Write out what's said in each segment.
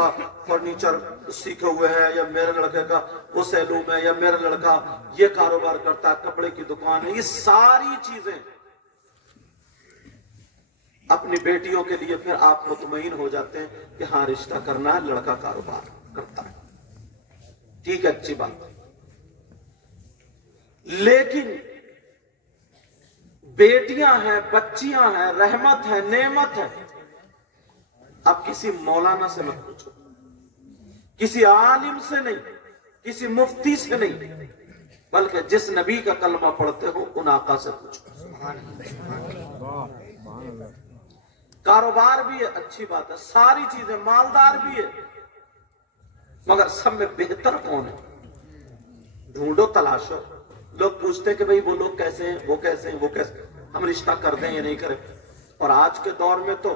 लड़का फर्नीचर सीखे हुए है, या मेरे लड़के का वो सैलून है, या मेरा लड़का ये कारोबार करता है, कपड़े की दुकान है, ये सारी चीजें अपनी बेटियों के लिए फिर आप मुतमईन हो जाते हैं कि हाँ रिश्ता करना है, लड़का कारोबार करता है, ठीक है, अच्छी बात है। लेकिन बेटियां हैं, बच्चियां हैं, रहमत है, नेमत है। अब किसी मौलाना से मत पूछो, किसी आलिम से नहीं, किसी मुफ्ती से नहीं, बल्कि जिस नबी का कलमा पढ़ते हो उन आका से पूछो। कारोबार भी है, अच्छी बात है, सारी चीजें, मालदार भी है, मगर सब में बेहतर कौन है? ढूंढो, तलाशो। लोग पूछते हैं कि भाई वो लोग कैसे हैं, वो कैसे हैं, वो कैसे, हम रिश्ता कर दें या नहीं करें। और आज के दौर में तो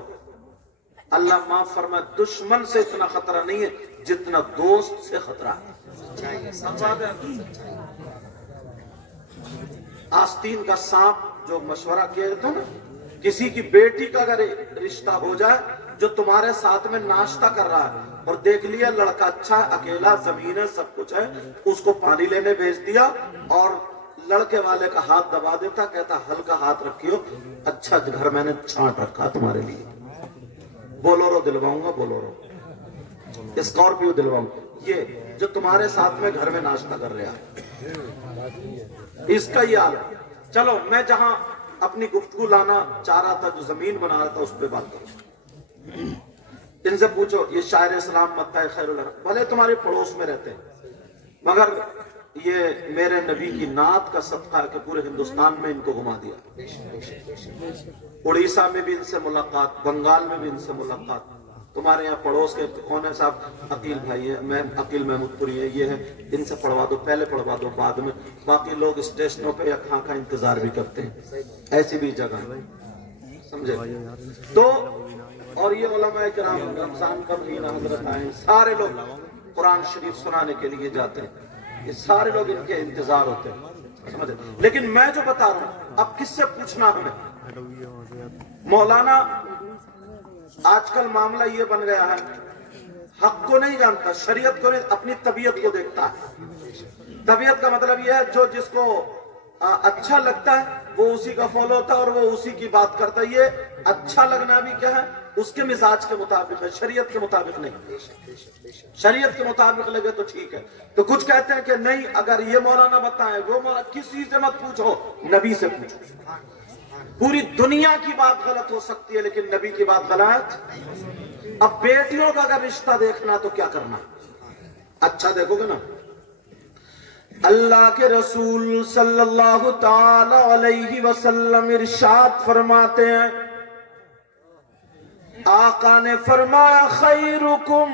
अल्लाह माफ फरमाए, दुश्मन से इतना खतरा नहीं है जितना दोस्त से खतरा है। आस्तीन का सांप जो मशवरा किया था ना, किसी की बेटी का अगर रिश्ता हो जाए, जो तुम्हारे साथ में नाश्ता कर रहा है और देख लिया लड़का अच्छा है, अकेला, जमीन है, सब कुछ है, उसको पानी लेने भेज दिया और लड़के वाले का हाथ दबा देता, कहता हल्का हाथ रखियो, अच्छा घर मैंने छांट रखा तुम्हारे लिए, बोलोरो दिलवाऊंगा, बोलोरो, स्कॉर्पियो दिलवाऊंगा, ये जो तुम्हारे साथ में घर में नाश्ता कर रहा है, इसका ये हाल है। चलो मैं जहां अपनी गुफ्तगू लाना चाह रहा था, जो जमीन बना रहा था, उस पर बात करो। इनसे पूछो, ये शायर इस्लाम मत्ता खैरुल, भले तुम्हारे पड़ोस में रहते हैं, मगर ये मेरे नबी की नात का सदका है कि पूरे हिंदुस्तान में इनको घुमा दिया। उड़ीसा में भी इनसे मुलाकात, बंगाल में भी इनसे मुलाकात। तुम्हारे यहाँ पड़ोस के कौन है साहब? अकील भाई है, मैं अकील महमूदपुरी है, ये है, इनसे पढ़वा दो, पहले पढ़वा दो, बाद में। बाकी लोग स्टेशनों पे या खां खां इंतजार भी करते हैं, ऐसी भी जगह है, समझे? तो और ये उलमा किराम, रमजान का महीना, हजरत आए, सारे लोग कुरान शरीफ सुनाने के लिए जाते हैं, ये सारे लोग इनके इंतजार होते हैं, समझे? लेकिन मैं जो बता रहा हूं, अब किससे पूछना हमें? मौलाना आजकल मामला ये बन गया है, हक को नहीं जानता, शरीयत को नहीं, अपनी तबीयत को देखता है। तबीयत का मतलब यह है जो जिसको अच्छा लगता है वो उसी का फॉलो होता है और वो उसी की बात करता है। ये अच्छा लगना भी क्या है, उसके मिजाज के मुताबिक है, शरीयत के मुताबिक नहीं। शरीयत के मुताबिक लगे तो ठीक है। तो कुछ कहते हैं कि नहीं, अगर ये मौलाना बताए, वो मौलाना, किसी से मत पूछो, नबी से पूछो। पूरी दुनिया की बात गलत हो सकती है, लेकिन नबी की बात गलत। अब बेटियों का अगर रिश्ता देखना तो क्या करना? अच्छा देखोगे ना, अल्लाह के रसूल सल्लल्लाहु ताला अलैहि वसल्लम इरशाद फरमाते हैं, आका ने फरमाया, खैरुकुम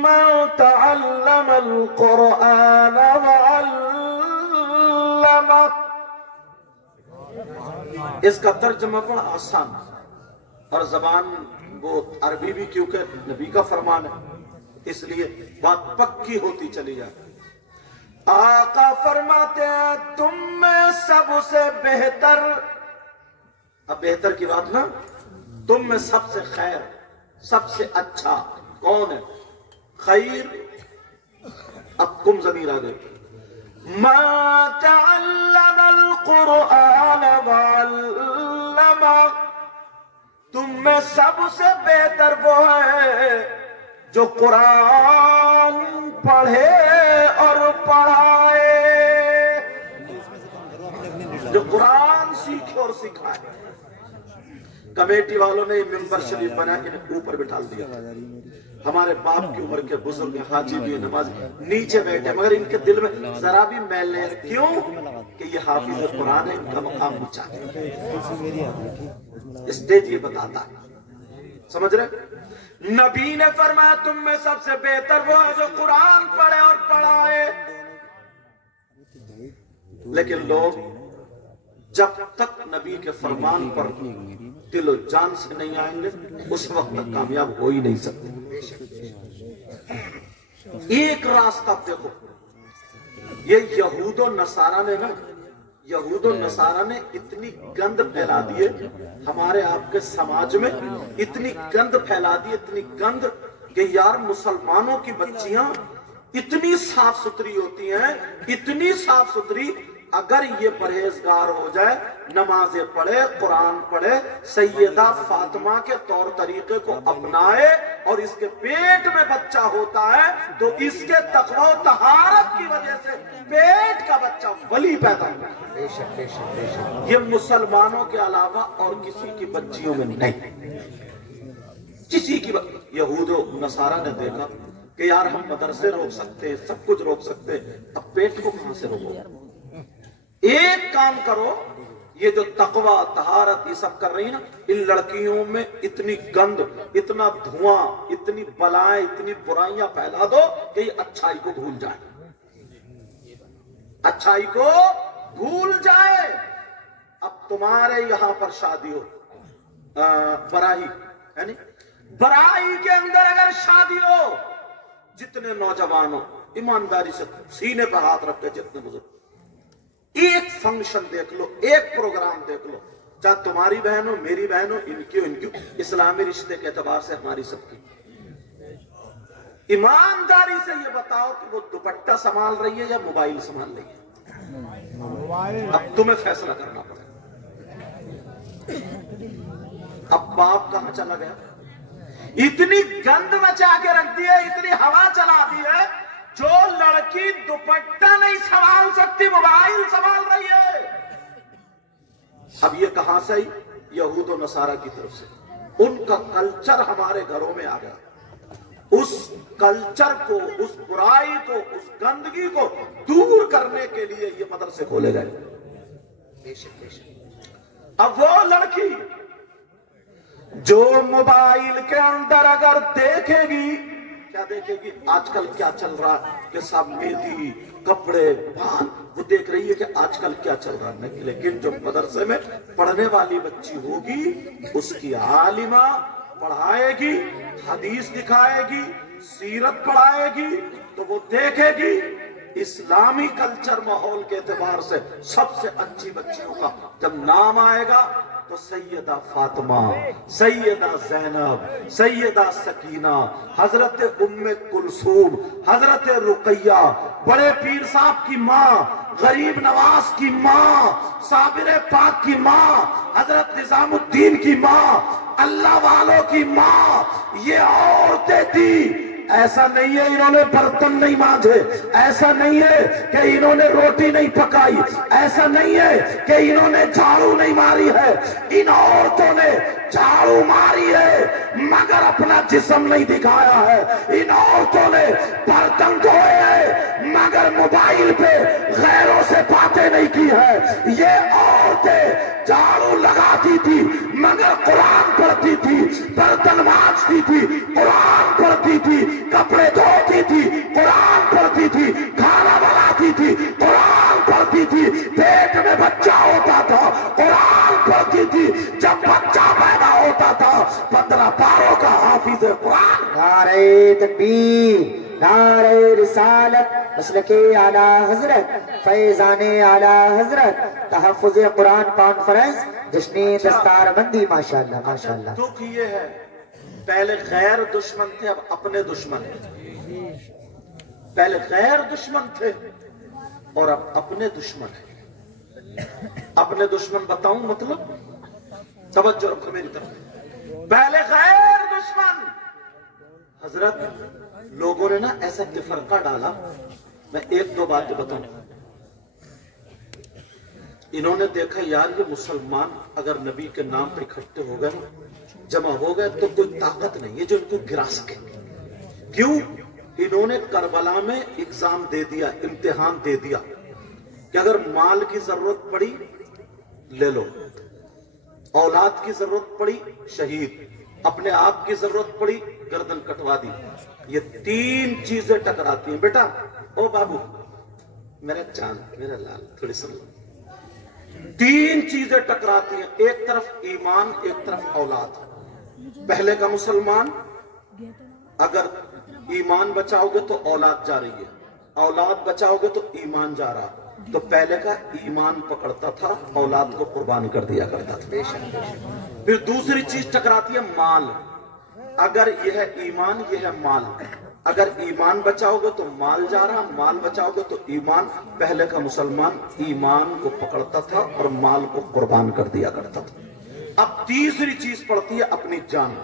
मन तअल्लमल कुरआन व अल्लमा। इसका तर्जुमा बड़ा आसान और जबान वो अरबी भी, क्योंकि नबी का फरमान है, इसलिए बात पक्की होती चली जाती। आका फरमाते हैं, तुम में सबसे बेहतर, अब बेहतर की बात ना, तुम में सबसे खैर, सबसे अच्छा कौन है? खैर, अब तुम जमीर आ गए, मा तअल्लमल कुरआन व अल्लमा। तुम में सबसे बेहतर वो है जो कुरान पढ़े और पढ़ाए, जो कुरान सीखे और सिखाए। कमेटी वालों ने मिंबर शरीफ बना के ऊपर बिठा दिया। हमारे बाप की उम्र के बुजुर्ग हाजी भी, नमाज नीचे बैठे, मगर इनके दिल में जरा भी मैल नहीं। क्यों? कि ये हाफिज कुरान है, इनका मकाम ऊंचा है। स्टेज ये बताता है, समझ रहे? नबी ने फरमाया, तुम में सबसे बेहतर वो है जो कुरान पढ़े और पढ़ाए। लेकिन लोग जब तक नबी के फरमान पर दिलो जान से नहीं आएंगे, उस वक्त तक कामयाब हो ही नहीं सकते। एक रास्ता देखो, ये यहूदो नसारा ने ना, यहूदो नसारा ने इतनी गंद फैला दी है हमारे आपके समाज में, इतनी गंद फैला दी, इतनी गंद کہ یار मुसलमानों की बच्चियां इतनी साफ सुथरी होती हैं, इतनी साफ सुथरी, अगर ये परहेजगार हो जाए, नमाजें पढ़े, कुरान पढ़े, सैयदा फातिमा के तौर तरीके को अपनाए और इसके पेट में बच्चा होता है तो इसके तकवा और तहारत की वजह से पेट का बच्चा वली पैदा हुआ है। ये मुसलमानों के अलावा और किसी की बच्चियों में नहीं, किसी की। यहूद नसारा ने देखा कि यार हम मदरसे रोक सकते हैं, सब कुछ रोक सकते हैं, अब पेट को कहां से रोको? एक काम करो, ये जो तकवा तहारत ये सब कर रही है ना, इन लड़कियों में इतनी गंद, इतना धुआं, इतनी बलाएं, इतनी बुराइयां फैला दो कि ये अच्छाई को भूल जाए, अच्छाई को भूल जाए। अब तुम्हारे यहां पर शादी हो, बराई है नहीं, बराई के अंदर अगर शादी हो, जितने नौजवान हो ईमानदारी से सीने पर हाथ रख के, जितने बुजुर्ग, एक फंक्शन देख लो, एक प्रोग्राम देख लो, चाहे तुम्हारी बहन हो, मेरी बहन हो, इनकी हो, इनकी, इस्लामी रिश्ते के एतबार से हमारी सबकी, ईमानदारी से ये बताओ कि वो दुपट्टा संभाल रही है या मोबाइल संभाल रही है? अब तुम्हें फैसला करना पड़ेगा। अब बाप कहां चला गया? इतनी गंद मचा के रख दी है, इतनी हवा चला दी है, जो लड़की दुपट्टा नहीं संभाल सकती मोबाइल संभाल रही है। अब ये कहां से आई? यहूद और नसारा की तरफ से। उनका कल्चर हमारे घरों में आ गया। उस कल्चर को, उस बुराई को, उस गंदगी को दूर करने के लिए ये मदरसे खोले गए। अब वो लड़की जो मोबाइल के अंदर अगर देखेगी, क्या देखेगी? आजकल क्या चल रहा है कि सब मेहंदी, कपड़े, पान, वो देख रही है कि आजकल क्या चल रहा है। लेकिन जो मदरसे में पढ़ने वाली बच्ची होगी, उसकी आलिमा पढ़ाएगी, हदीस दिखाएगी, सीरत पढ़ाएगी, तो वो देखेगी इस्लामी कल्चर माहौल के एतबार से सबसे अच्छी बच्चियों का जब नाम आएगा तो सैयदा फातिमा, सैयदा ज़ैनब, सैयदा सकीना, हजरत उम्मे कुलसूम, हजरत रुकैया, बड़े पीर साहब की माँ, गरीब नवाज की माँ, साबिर पाक की माँ, हजरत निजामुद्दीन की माँ, अल्लाह वालों की माँ, ये औरतें थी। ऐसा नहीं है इन्होंने बर्तन नहीं मांजे, ऐसा नहीं है कि इन्होंने रोटी नहीं पकाई, ऐसा नहीं है कि इन्होंने झाड़ू नहीं मारी है। इन औरतों ने झाड़ू मारी है मगर अपना जिस्म नहीं दिखाया है। इन औरतों ने बर्तन धोए हैं मगर मोबाइल पे गैरों से बातें नहीं की है। ये औरतें झाड़ू लगाती थी मगर कुरान पढ़ती थी, बर्तन मांजती थी, कुरान पढ़ती थी, कपड़े धोती थी, कुरान पढ़ती थी, खाना बनाती थी, कुरान पढ़ती थी, पेट में बच्चा होता था, कुरान पढ़ती थी, जब बच्चा पैदा होता था 15 पारों का हाफिज कुरान। नारे तकबीर, नारे रिसालत, मसलके आला हजरत, फैजाने आला हजरत, तहफ़्फ़ुज़ कुरान कॉन्फ्रेंस, जश्न दस्तारबंदी। माशाअल्लाह माशाअल्लाह। दुख ये है, पहले गैर दुश्मन थे, अब अपने दुश्मन हैं। पहले गैर दुश्मन थे और अब अपने दुश्मन हैं। अपने दुश्मन बताऊं मतलब? तवज्जो रखो मेरी तरफ। पहले गैर दुश्मन, हजरत लोगों ने ना ऐसा तफरका डाला, मैं एक दो बातें बताऊं। इन्होंने देखा यार ये मुसलमान अगर नबी के नाम पर इकट्ठे हो गए, जमा हो गए, तो कोई ताकत नहीं है जो इनको गिरा सके। क्यों? इन्होंने करबला में एग्जाम दे दिया, इम्तिहान दे दिया कि अगर माल की जरूरत पड़ी ले लो, औलाद की जरूरत पड़ी शहीद, अपने आप की जरूरत पड़ी गर्दन कटवा दी। ये तीन चीजें टकराती हैं। बेटा ओ बाबू, मेरा चांद, मेरा लाल, थोड़ी सुन लो। तीन चीजें टकराती हैं, एक तरफ ईमान, एक तरफ औलाद। पहले का मुसलमान, अगर ईमान बचाओगे तो औलाद जा रही है, औलाद बचाओगे तो ईमान जा रहा। तो पहले का ईमान पकड़ता था, औलाद को कुर्बान कर दिया करता था। फिर दूसरी चीज टकराती है माल। अगर यह है ईमान, यह है माल। अगर ईमान बचाओगे तो माल जा रहा, माल बचाओगे तो ईमान। पहले का मुसलमान ईमान को पकड़ता था और माल को कुर्बान कर दिया करता था। अब तीसरी चीज पड़ती है अपनी जान।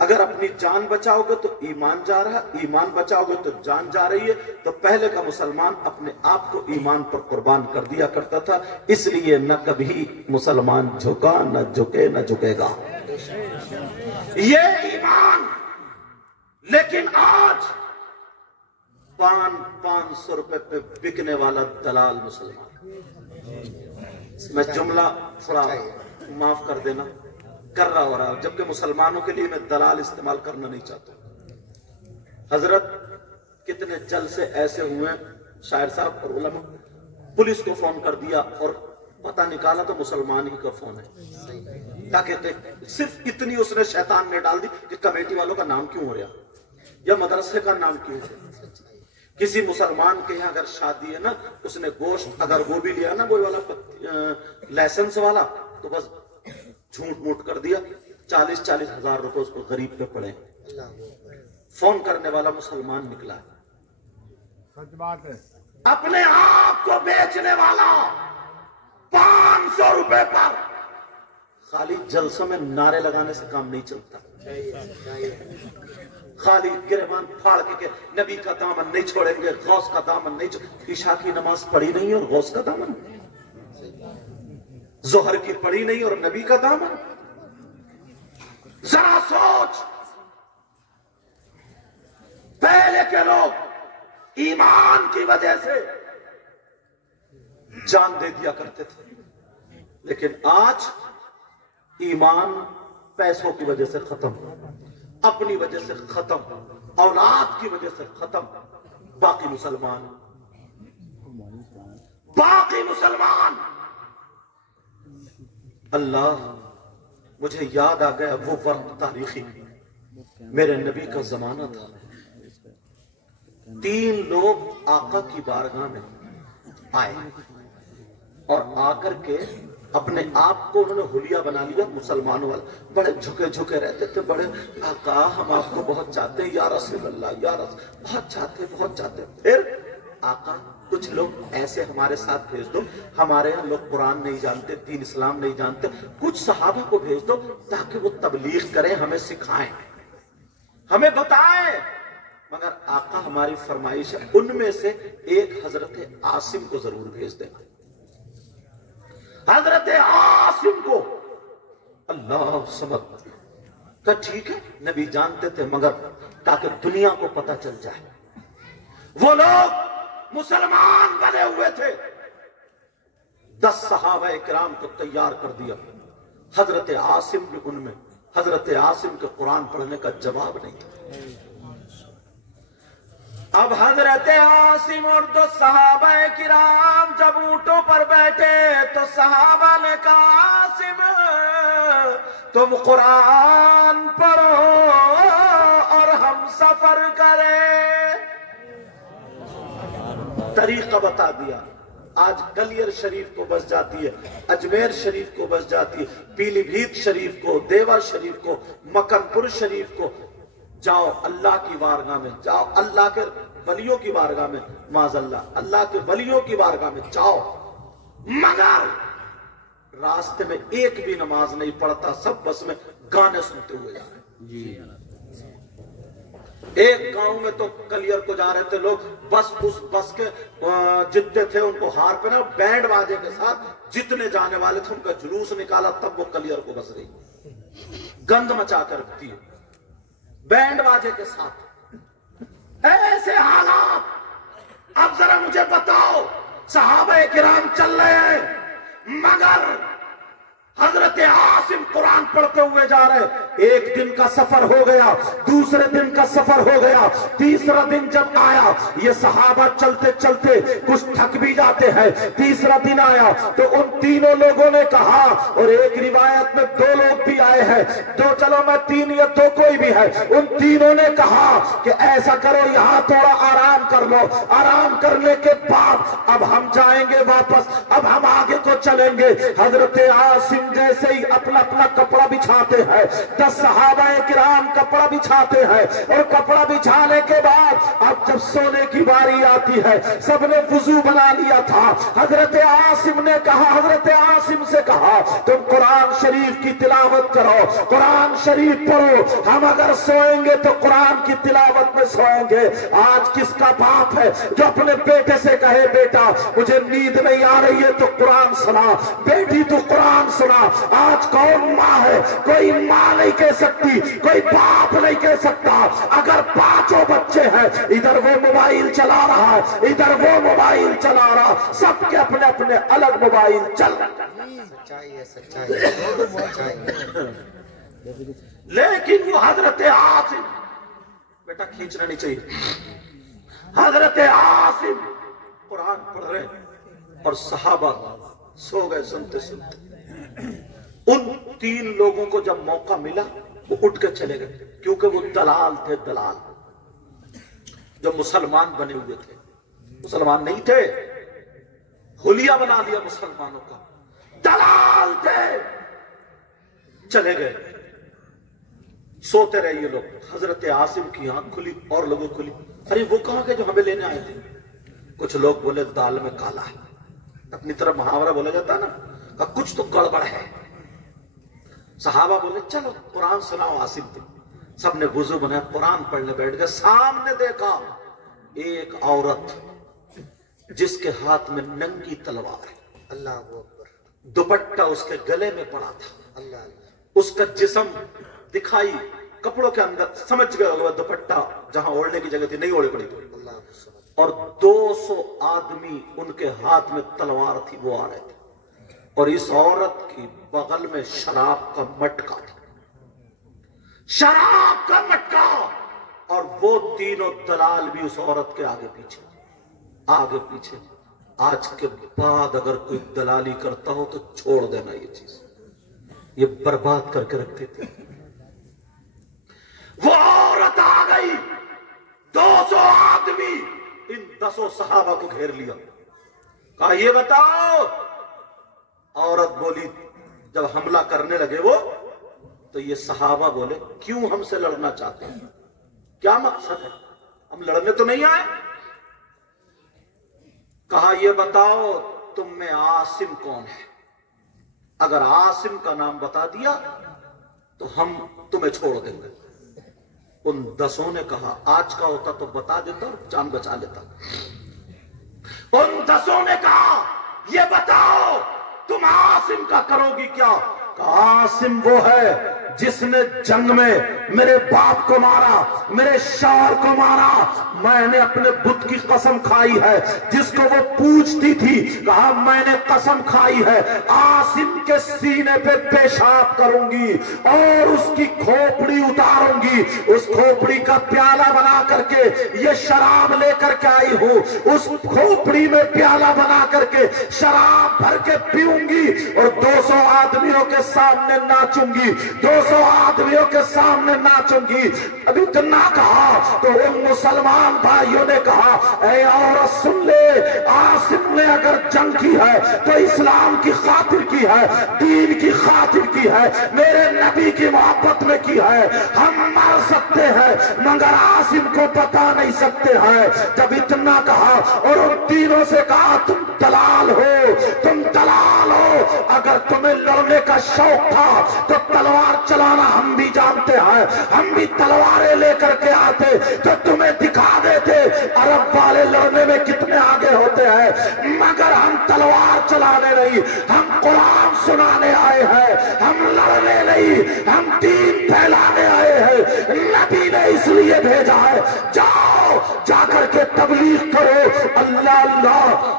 अगर अपनी जान बचाओगे तो ईमान जा रहा, ईमान बचाओगे तो जान जा रही है। तो पहले का मुसलमान अपने आप को ईमान पर कुर्बान कर दिया करता था, इसलिए न कभी मुसलमान झुका, न झुके, न झुकेगा। ये ईमान। लेकिन आज 500 रुपए पे बिकने वाला दलाल मुसलमान। मैं जुमला थोड़ा माफ कर देना, कर रहा हो रहा, जबकि मुसलमानों के लिए मैं दलाल इस्तेमाल करना नहीं चाहता। हजरत कितने जल से ऐसे हुए शायर साहब और उलमा, पुलिस को फोन कर दिया और पता निकाला तो मुसलमान ही का फोन है। क्या कहते, सिर्फ इतनी उसने शैतान ने डाल दी कि कमेटी वालों का नाम क्यों हो रहा या मदरसे का नाम क्यों है। किसी मुसलमान के यहाँ अगर शादी है ना, उसने गोश्त अगर वो भी लिया ना, वो वाला लाइसेंस वाला, तो बस झूठ मूठ कर दिया, 40-40 हजार रुपए उसको गरीब पे पड़े। फोन करने वाला मुसलमान निकला है। सच बात है। अपने आप को बेचने वाला 500 रुपए पर। खाली जलसों में नारे लगाने से काम नहीं चलता। खाली गिरबान फाड़ के नबी का दामन नहीं छोड़ेंगे, गौस का दामन नहीं छोड़ेंगे। ईशा की नमाज पढ़ी नहीं और गौस का दामन, जोहर की पढ़ी नहीं और नबी का दामन। जरा सोच, पहले के लोग ईमान की वजह से जान दे दिया करते थे, लेकिन आज ईमान पैसों की वजह से खत्म, अपनी वजह से खत्म, औलाद की वजह से खत्म। बाकी मुसलमान अल्लाह, मुझे याद आ गया वो वक्त तारीखी, मेरे नबी का जमाना था। 3 लोग आका की बारगाह में आए और आकर के अपने आप को उन्होंने हुलिया बना लिया मुसलमानों वाला। बड़े झुके झुके रहते थे, बड़े आका हम आपको बहुत चाहते हैं, या रसूल अल्लाह, या रसूल, बहुत चाहते बहुत चाहते। फिर आका कुछ लोग ऐसे हमारे साथ भेज दो, हमारे यहाँ लोग कुरान नहीं जानते, दीन इस्लाम नहीं जानते, कुछ सहाबा को भेज दो ताकि वो तबलीग करें, हमें सिखाएं, हमें बताएं। मगर आका हमारी फरमाइश है, उनमें से एक हजरत आसिम को जरूर भेज देना। हजरत आसिम को अल्लाह समझ तो ठीक है, नबी जानते थे, मगर ताकि दुनिया को पता चल जाए। वो लोग मुसलमान बने हुए थे। 10 सहाबा इकराम को तैयार कर दिया। हजरत आसिम भी उनमें। हजरत आसिम के कुरान पढ़ने का जवाब नहीं था। अब हजरत आसिम और 2 सहाबा किराम जब ऊंटों पर बैठे तो सहाबा ने कहा, आसिम तुम कुरान पढ़ो और हम सफर करें। तरीका बता दिया। आज गलियर शरीफ को बस जाती है, अजमेर शरीफ को बस जाती है, पीलीभीत शरीफ को, देवा शरीफ को, मकनपुर शरीफ को। जाओ अल्लाह की बारगाह में, जाओ अल्लाह के वलियों की बारगाह में, माज़अल्लाह अल्लाह के वलियों की बारगाह में जाओ, मगर रास्ते में एक भी नमाज नहीं पढ़ता, सब बस में गाने सुनते हुए जा रहे। एक गांव में तो कलियर को जा रहे थे लोग, बस उस बस के जितने थे उनको हार पे ना बैंड बाजे के साथ जितने जाने वाले थे उनका जुलूस निकाला, तब वो कलियर को बस रही, गंद मचा कर रखती है बैंड बाजे के साथ। ऐसे हालात। अब जरा मुझे बताओ, सहाबा किराम चल रहे हैं, मगर हजरत आसिम कुरान पढ़ते हुए जा रहे। एक दिन का सफर हो गया, दूसरे दिन का सफर हो गया, तीसरा दिन जब आया, ये सहाबा चलते चलते कुछ थक भी जाते हैं। तीसरा दिन आया तो उन तीनों लोगों ने कहा, और एक रिवायत में 2 लोग भी आए हैं, तो चलो मैं 3 या 2 कोई भी है, उन तीनों ने कहा कि ऐसा करो, यहां थोड़ा आराम कर लो। आराम करने के बाद अब हम जाएंगे वापस, अब हम आगे को चलेंगे। हजरत आसिम जैसे ही अपना अपना कपड़ा बिछाते हैं, 10 सहाबाए किराम कपड़ा बिछाते हैं और कपड़ा बिछाने के बाद अब जब सोने की बारी आती है, सबने वुजू बना लिया था। हजरत आसिम ने कहा, हजरत आसिम से कहा, तुम कुरान शरीफ की तिलावत करो, कुरान शरीफ पढ़ो, हम अगर सोएंगे तो कुरान की तिलावत में सोएंगे। आज किसका बाप है जो अपने बेटे से कहे, बेटा मुझे नींद नहीं आ रही है तो कुरान सुना, बेटी तू कुरान सुना। आज कौन माँ है? कोई माँ नहीं कह सकती, कोई बाप नहीं कह सकता। अगर 5 बच्चे हैं, इधर वो मोबाइल चला रहा है, इधर वो मोबाइल चला रहा, सबके अपने अपने अलग मोबाइल चल रहे। सच्चाई है, सच्चाई है, सच्चाई। लेकिन वो हजरत आसिम, बेटा खींचना नहीं चाहिए, हजरत आसिम कुरान पढ़ रहे और सहाबा सो गए सुनते सुनते। उन 3 लोगों को जब मौका मिला वो उठ के चले गए, क्योंकि वो दलाल थे, दलाल जो मुसलमान बने हुए थे, मुसलमान नहीं थे, हुलिया बना लिया मुसलमानों का, दलाल थे, चले गए। सोते रहे ये लोग। हजरत आसिम की आंख खुली और लोगों खुली, अरे वो कहां के जो हमें लेने आए थे? कुछ लोग बोले दाल में काला है, अपनी तरफ मुहावरा बोला जाता है ना, कुछ तो गड़बड़ है। सहाबा बोले चलो कुरान सुनाओ आसिम को। सबने वुजू बनाया, कुरान पढ़ने बैठ गए। सामने देखा एक औरत जिसके हाथ में नंगी तलवार है, अल्लाह अकबर, दुपट्टा उसके गले में पड़ा था, अल्लाह, उसका जिस्म दिखाई कपड़ों के अंदर, समझ गए होगा दुपट्टा जहां ओढ़ने की जगह थी नहीं ओढ़ी पड़ी थी। और 200 आदमी उनके हाथ में तलवार थी, वो आ रहे थे और इस औरत की बगल में शराब का मटका था, शराब का मटका। और वो तीनों दलाल भी उस औरत के आगे पीछे, आगे पीछे। आज के बाद अगर कोई दलाली करता हो तो छोड़ देना, ये चीज ये बर्बाद करके रखते थे। वो औरत आ गई, 200 आदमी इन 10 सहाबा को घेर लिया, कहा ये बताओ। औरत बोली, जब हमला करने लगे वो, तो ये सहाबा बोले क्यों हमसे लड़ना चाहते हैं, क्या मकसद है, हम लड़ने तो नहीं आए। कहा ये बताओ तुम में आसिम कौन है, अगर आसिम का नाम बता दिया तो हम तुम्हें छोड़ देंगे। उन 10 ने कहा आज का होता तो बता देता और जान बचा लेता। उन 10 ने कहा ये बताओ तुम आसिम का करोगी क्या? आसिम वो है जिसने जंग में मेरे बाप को मारा, मेरे शौहर को मारा, मैंने अपने बुत की कसम खाई है। जिसको वो पूछती थी, कहा मैंने कसम खाई है आसिम के सीने पे पेशाब करूंगी और उसकी खोपड़ी उतारूंगी, उस खोपड़ी का प्याला बना करके ये शराब लेकर के आई हूं, उस खोपड़ी में प्याला बना करके शराब भर के पीऊंगी और 200 आदमियों के सामने नाचूंगी, 200 आदमियों के सामने नाचूंगी। अभी इतना कहा तो उन मुसलमान भाइयों ने कहा ऐ औरत सुन ले, आसिम ने अगर जंग की है तो इस्लाम की खातिर की है, दीन की खातिर की है, मेरे नबी की मोहब्बत में की है। हम मर सकते हैं मगर आसिम को बता नहीं सकते हैं। जब इतना कहा और उन तीनों से कहा तुम दलाल हो, तुम दलाल हो, अगर तुम्हें लड़ने का शौक था तो तलवार चलाना हम भी जानते हैं, हम भी तलवारें लेकर के आते तो तुम्हें दिखा देते अरब वाले लड़ने में कितने आगे होते हैं, मगर हम तलवार चलाने नहीं, हम कुरान सुनाने आए हैं, हम लड़ने नहीं, हम दीन फैलाने आए हैं। नबी ने इसलिए भेजा है, जाओ जाकर के तबलीग करो। अल्लाह अल्लाह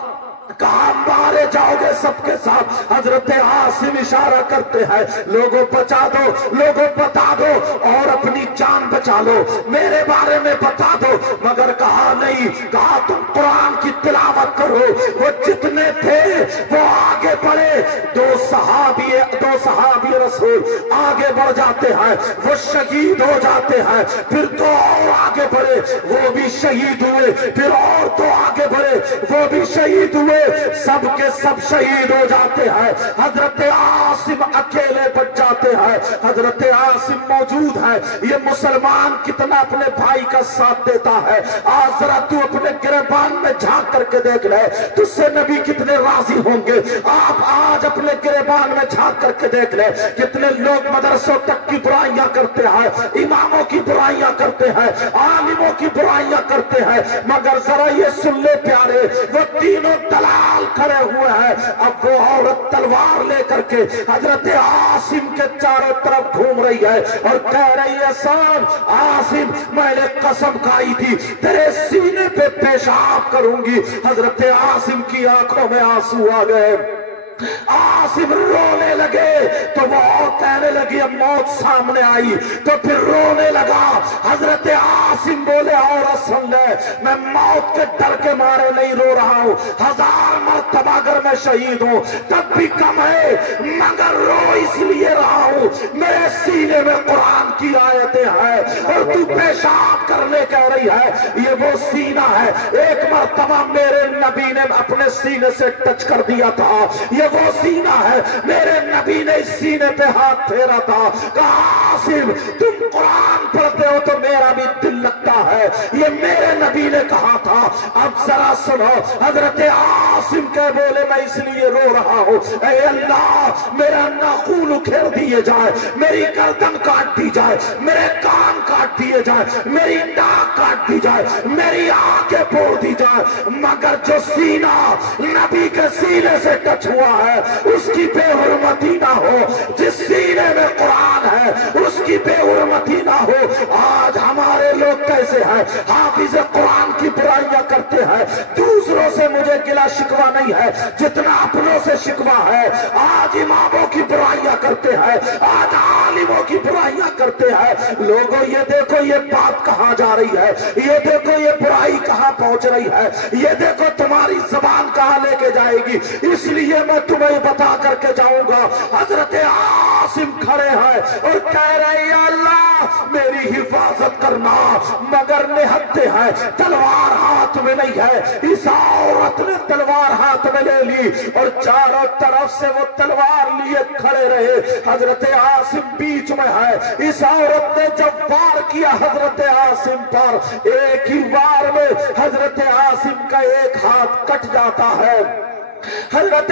कहा मारे जाओगे सबके साथ। हजरत आसिम इशारा करते हैं लोगों बचा दो, लोगों बता दो और अपनी जान बचा लो, मेरे बारे में बता दो। मगर कहा नहीं, कहा तुम कुरान की तिलावत करो। वो जितने थे वो आगे बढ़े। दो सहाबी रसूल आगे बढ़ जाते हैं, वो शहीद हो जाते हैं, फिर दो और आगे बढ़े वो भी शहीद हुए, फिर और दो आगे बढ़े वो भी शहीद हुए, सब के सब शहीद हो जाते हैं। हजरत आसिम अकेले बच जाते हैं। हजरत आसिम मौजूद है। ये मुसलमान कितना अपने भाई का साथ देता है। आज जरा तू अपने गिरबान में झांक करके देख ले, तुझसे नबी कितने राजी होंगे। आप आज अपने गिरबान में झांक करके देख ले, कितने लोग मदरसों तक की बुराइयां करते हैं, इमामों की बुराइयां करते हैं, आलिमों की बुराइयां करते हैं, मगर जरा ये सुन ले प्यारे, वो तीनों दलाल खड़े हुए हैं। अब वो औरत तलवार लेकर के हजरत आसिम के चारों तरफ घूम रही है और कह रही है, सान आसिम, मैंने कसम खाई थी तेरे सीने पे पेशाब करूंगी। हजरत आसिम की आंखों में आंसू आ गए। आसिम रोने लगे तो वो और कहने लगी, अब मौत सामने आई तो फिर रोने लगा। हजरत आसिम बोले, और सुन ले, मैं मौत के डर के मारे नहीं रो रहा हूं, 1000 मरतबा अगर मैं शहीद हूं तब भी कम है, मगर रो इसलिए रहा हूं, मेरे सीने में कुरान की आयतें हैं और तू पेशाब करने कह रही है। ये वो सीना है, एक मरतबा मेरे नबी ने अपने सीने से टच कर दिया था। ये वो सीना है, मेरे नबी ने इस सीने पे हाथ फेरा था। कहा, आसिम तुम कुरान पढ़ते हो तो मेरा भी दिल लगता है, ये मेरे नबी ने कहा था। अब जरा सुनो, हजरत आसिम के बोले, मैं इसलिए रो रहा हूं, ऐ अल्लाह मेरा नाखून उखेड़ दिए जाए, मेरी गर्दन काट दी जाए, मेरे कान काट दिए जाए, मेरी नाक काट दी जाए, मेरी आंखें फोड़ दी जाए, मगर जो सीना नबी के सीने से टच हुआ है उसकी बेहुरमती ना हो। जिस सीने में कुरान है उसकी बेहुरमती ना हो। आज हमारे लोग कैसे हैं, हाफिज कुरान की बुराइयां करते हैं। दूसरों से मुझे गिला शिकवा नहीं है जितना अपनों से शिकवा है। आज इमामों की बुराइयां करते हैं, आज आलिमों की बुराइयां करते हैं। लोगों ये देखो ये बात कहां जा रही है, ये देखो ये बुराई कहां पहुंच रही है, ये देखो तुम्हारी जबान कहां लेके जाएगी। इसलिए मैं तुम्हें बता करके जाऊंगा। हजरत आसिम खड़े हैं और कह रहे हैं, अल्लाह मेरी हिफाजत करना, मगर निहत्ते हैं, तलवार हाथ में नहीं है। इस औरत ने तलवार हाथ में ले ली और चारों तरफ से वो तलवार लिए खड़े रहे। हजरत आसिम बीच में है। इस औरत ने जब वार किया हजरत आसिम पर, एक ही वार में हजरत आसिम का एक हाथ कट जाता है। हजरत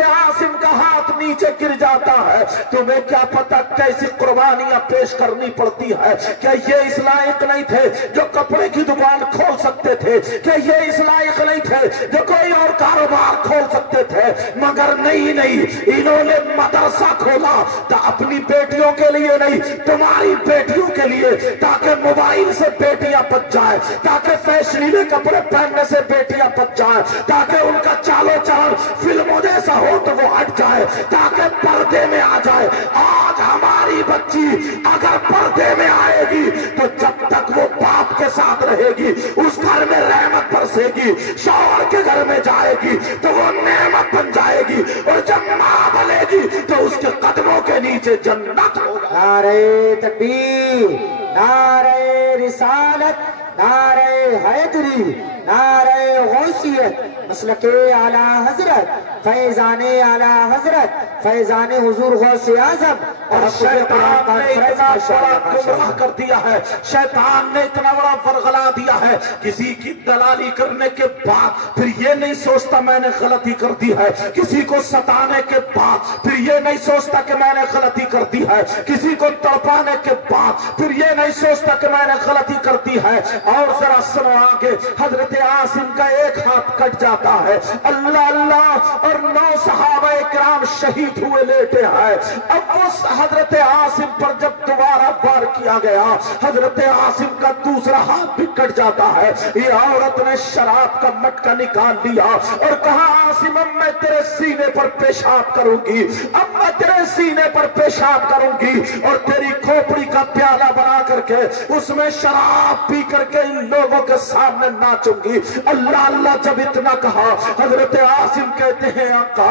आसिम का हाथ नीचे गिर जाता है। तुम्हें क्या पता कैसी कुर्बानियां पेश करनी पड़ती है। क्या ये इस लायक नहीं थे जो कपड़े की दुकान खोल सकते थे? क्या ये इस लायक नहीं थे जो कोई और कारोबार खोल सकते थे? मगर नहीं, इन्होंने मदरसा खोला तो अपनी बेटियों के लिए नहीं, तुम्हारी बेटियों के लिए, ताकि मोबाइल से बेटियां बच जाए, ताकि फैशनीले कपड़े पहनने से बेटियां बच जाए, ताकि उनका चालो चलन फिल्मों जैसा हो तो वो हट जाए, ताकि पर्दे में आ जाए। आज हमारी बच्ची अगर पर्दे में आएगी तो जब तक वो बाप के साथ रहेगी उस घर में रहमत बरसेगी, शौहर के घर में जाएगी तो वो नेमत बन जाएगी, और जब मां बनेगी तो उसके कदमों के नीचे जन्नत होगा। नारे तकबीर, नारे रिसालत, नारे हैदरी, नारे गौसियत, मसलके आला हजरत, फैजाने आला हजरत, फैजाने हुजूर गौसे आजम। और शैतान ने इतना बड़ा गुमराह कर दिया है, शैतान ने इतना बड़ा फरगला दिया है। किसी की दलाली करने के बाद फिर ये नहीं सोचता मैंने गलती कर दी है, किसी को सताने के बाद फिर ये नहीं सोचता कि मैंने गलती कर दी है, किसी को तड़पाने के बाद फिर ये नहीं सोचता कि मैंने गलती कर दी है। और जरा सुनो आगे, हजरत आसिम का एक हाथ कट जाता है। अल्लाह अल्लाह, और 9 सहाबा इकराम शहीद हुए लेटे हैं। अब उस हजरत आसिम पर जब दोबारा वार किया गया, हजरत आसिम का दूसरा हाथ भी कट जाता है। ये औरत ने शराब का मटका निकाल लिया और कहा, आसिम अब मैं तेरे सीने पर पेशाब करूंगी, अब मैं तेरे सीने पर पेशाब करूंगी और तेरी खोपड़ी का प्याला बना करके उसमें शराब पी करके के इन लोगों के सामने नाचूंगी। अल्लाह अल्लाह जब इतना कहा, हजरत आसिम कहते हैं आका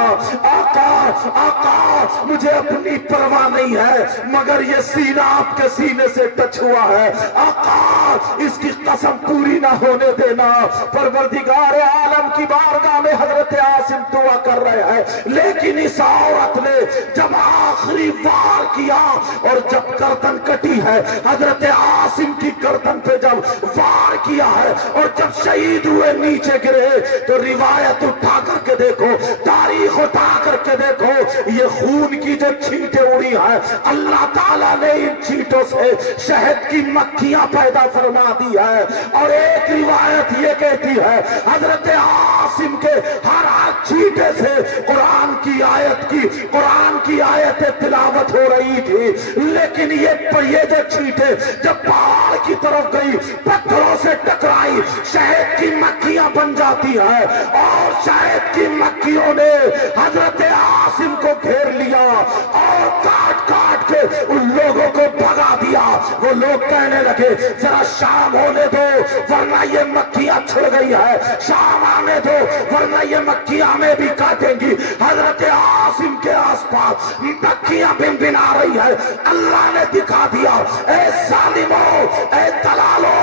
आका आका मुझे अपनी परवाह नहीं है, मगर ये सीना आपके सीने से टच हुआ है आका, इसकी कसम पूरी ना होने देना। परवरदिगार आलम की बारगाह में हजरत आसिम दुआ कर रहे हैं, लेकिन इस औरत ने जब आखिरी वार किया और जब गर्दन कटी है, हजरत आसिम की गर्दन पे जब वार किया है और जब शहीद हुए नीचे गिरे, तो रिवायत उठा करके देखो, तारीख उठा करके देखो, ये खून की जो छींटे उड़ी है, अल्लाह ताला ने इन छींटों से शहद की मक्खियां पैदा फरमा दी है। और एक रिवायत ये कहती है हजरत आसिम के हर छींटे से कुरान की आयत तिलावत हो रही थी। लेकिन ये जो छींटे जब पहाड़ की तरफ गई, पत्थरों से टकराई, शहद की मक्खियां बन जाती है और शहद की मक्खियों ने हजरत आसिम को घेर लिया और काट काट के उन लोगों को भगा दिया। वो लोग कहने लगे जरा शाम होने दो वरना ये मक्खियां छिड़ गई है, शाम आने दो वरना ये मक्खियां हमें भी काटेंगी। हजरत आसिम के आसपास मक्खियां भिनभिना रही है। अल्लाह ने दिखा दिया, ए जालिमो, ए दलालो,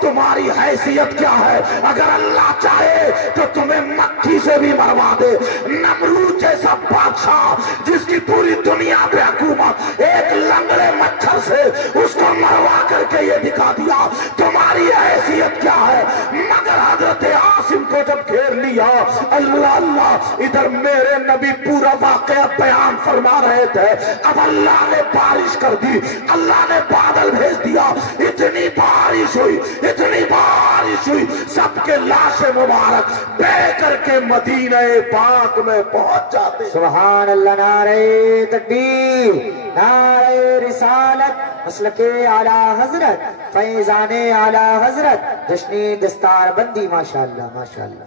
तुम्हारी हैसियत क्या है? अगर अल्लाह चाहे तो तुम्हें मक्खी से भी मरवा दे। नमरूद जैसा बादशाह जिसकी पूरी दुनिया पे हुकूमत, एक लंगड़े मच्छर से उसको मरवा करके ये दिखा दिया तुम्हारी हैसियत क्या है। मगर हजरत आसिम को जब घेर लिया, अल्लाह अल्लाह, इधर मेरे नबी पूरा वाकया बयान फरमा रहे थे। अब अल्लाह ने बारिश कर दी, अल्लाह ने बादल भेज दिया, इतनी बारिश हुई, सबके लाशें मुबारक बह करके मदीने पाक में पहुंच जाते। सुभान अल्लाह, नारे तकबीर, नारे रिसालत, मसलके आला हजरत, फैजाने आला हजरत, जश्ने दस्तार बंदी, माशाअल्लाह माशाअल्लाह।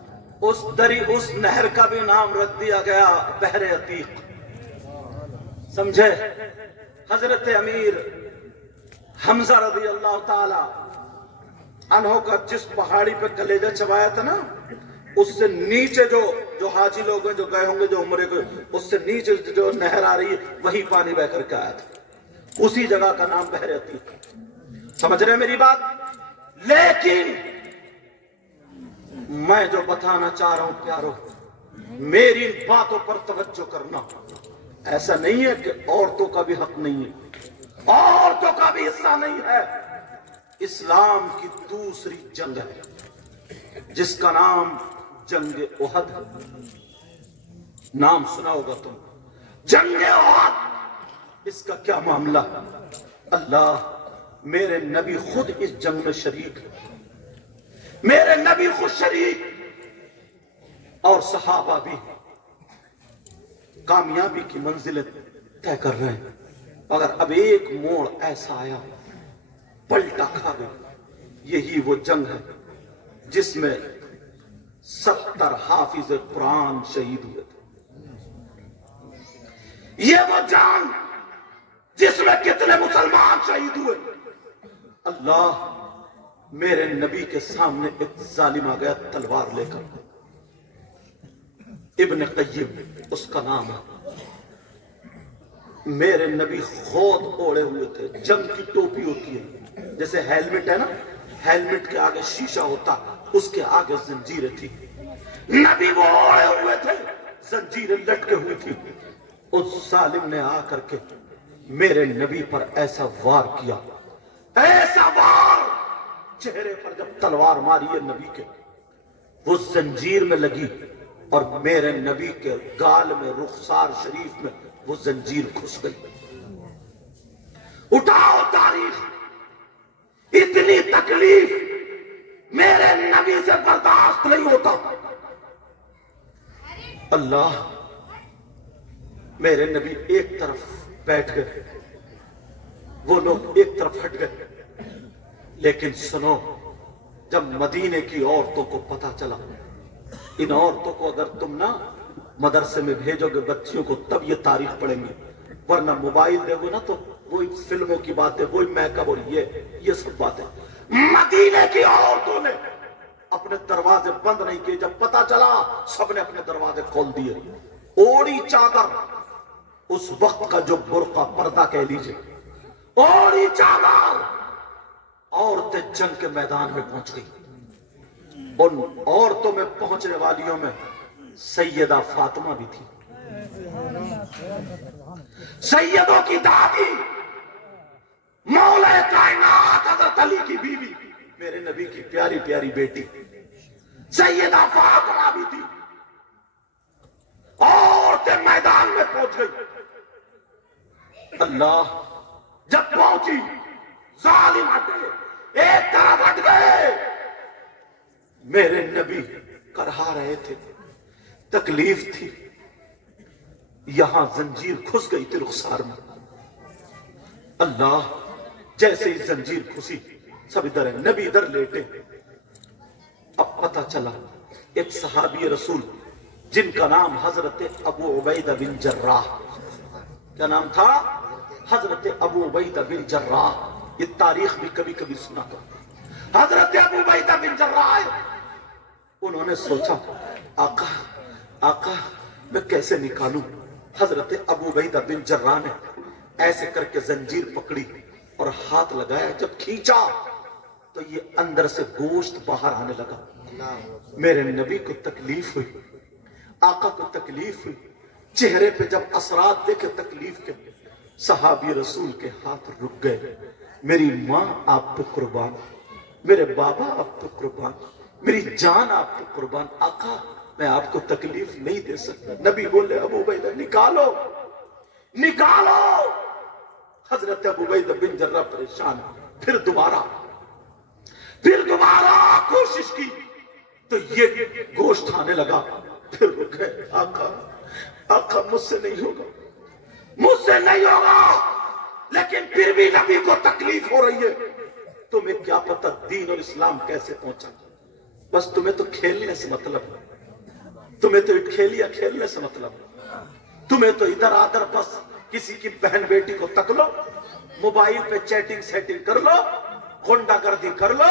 उस नहर का भी नाम रख दिया गया बहरे अतीक। समझे? हजरत अमीर हमजा रज़ी अल्लाह ताला अन्हो का जिस पहाड़ी पे कलेजा चबाया था ना, उससे नीचे जो हाजी लोग हैं जो गए होंगे जो उम्रे को, उससे नीचे जो नहर आ रही है वही पानी बह करके आया था। उसी जगह का नाम बहरे अतीक। समझ रहे मेरी बात? लेकिन मैं जो बताना चाह रहा हूं प्यारो, मेरी इन बातों पर तवज्जो करना। ऐसा नहीं है कि औरतों का भी हक नहीं है, औरतों का भी हिस्सा नहीं है। इस्लाम की दूसरी जंग है जिसका नाम जंग उहद है। नाम सुना होगा तुम, जंग उहद। इसका क्या मामला? अल्लाह मेरे नबी खुद इस जंग में शरीक है, मेरे नबी खुद शरीक और सहाबा भी कामयाबी की मंजिल तय कर रहे हैं। अगर अब एक मोड़ ऐसा आया, पलटा खा गई, यही वो जंग है जिसमें 70 हाफिज कुरान शहीद हुए थे। ये वो जंग जिसमें कितने मुसलमान शहीद हुए। अल्लाह मेरे नबी के सामने एक जालिम आ गया तलवार लेकर, इब्न क़य्यिम उसका नाम है। मेरे नबी खुद ओढ़े हुए थे, जंग की टोपी होती है जैसे हेलमेट है ना, हेलमेट के आगे शीशा होता, उसके आगे जंजीरें थी। नबी वो ओढ़े हुए थे, जंजीरें लटके हुई थी। उस जालिम ने आकर के मेरे नबी पर ऐसा वार किया, ऐसा वार, चेहरे पर जब तलवार मारी है नबी के, वो जंजीर में लगी और मेरे नबी के गाल में, रुखसार शरीफ में वो जंजीर घुस गई। उठाओ तारीख, इतनी तकलीफ मेरे नबी से बर्दाश्त नहीं होता। अल्लाह मेरे नबी एक तरफ बैठ गए, वो लोग एक तरफ हट गए। लेकिन सुनो, जब मदीने की औरतों को पता चला, इन औरतों को अगर तुम ना मदरसे में भेजोगे बच्चियों को, तब ये तारीख पढ़ेंगे, वरना मोबाइल दोगे ना तो वही फिल्मों की बातें, वही मेकअप और ये सब बातें। मदीने की औरतों ने अपने दरवाजे बंद नहीं किए। जब पता चला सबने अपने दरवाजे खोल दिए। ओढ़ी चादर, उस वक्त का जो बुर्का पर्दा कह लीजिए, ओढ़ी चादर, औरतें जंग के मैदान में पहुंच गई। उन औरतों में पहुंचने वालियों में सैयदा फातिमा भी थी, सैयदों की दादी, मौला कायनात हज़रत अली की बीवी, मेरे नबी की प्यारी प्यारी बेटी सैयदा फातिमा भी थी। औरतें मैदान में पहुंच गई। अल्लाह जब पहुंची, जालिम हटे, एक तरफ हट गए। मेरे नबी करहा रहे थे, तकलीफ थी, यहां जंजीर घुस गई थी रुखसार में। अल्लाह जैसे ही जंजीर घुसी, सब इधर है, नबी इधर लेटे। अब पता चला एक सहाबी रसूल जिनका नाम हजरत अबू उबैदा बिन जर्राह, क्या नाम था? हजरत अबू उबैदा बिन जर्राह। ये तारीख भी कभी कभी सुना करते। हजरत अबू उबैदा बिन जर्राह, उन्होंने सोचा आका आका मैं कैसे निकालूं। हजरत अबू उबैदा बिन जर्राह ने ऐसे करके जंजीर पकड़ी और हाथ लगाया। जब खींचा तो ये अंदर से गोश्त बाहर आने लगा। मेरे नबी को तकलीफ हुई, आका को तकलीफ हुई। चेहरे पे जब असरात देखे तकलीफ के, सहाबी रसूल के हाथ रुक गए। मेरी माँ आप पे कुर्बान, मेरे बाबा आप पे कुर्बान, मेरी जान आप पे कुर्बान, आका मैं आपको तकलीफ नहीं दे सकता। नबी बोले अबू उबैदा निकालो निकालो। हजरत अबू उबैदा बिन जर्राह परेशान। फिर दोबारा कोशिश की तो ये गोश्त आने लगा। फिर रुक गए। आका आका मुझसे नहीं होगा, मुझसे नहीं होगा। लेकिन फिर भी नबी को तकलीफ हो रही है। तुम्हें क्या पता दीन और इस्लाम कैसे पहुंचा। बस तुम्हें तो खेलने से मतलब, तुम्हें तो खेलिया खेलने से मतलब, तुम्हें तो इधर आधर बस किसी की बहन बेटी को तक लो, मोबाइल पे चैटिंग सेटिंग कर लो, गुंडागर्दी कर लो,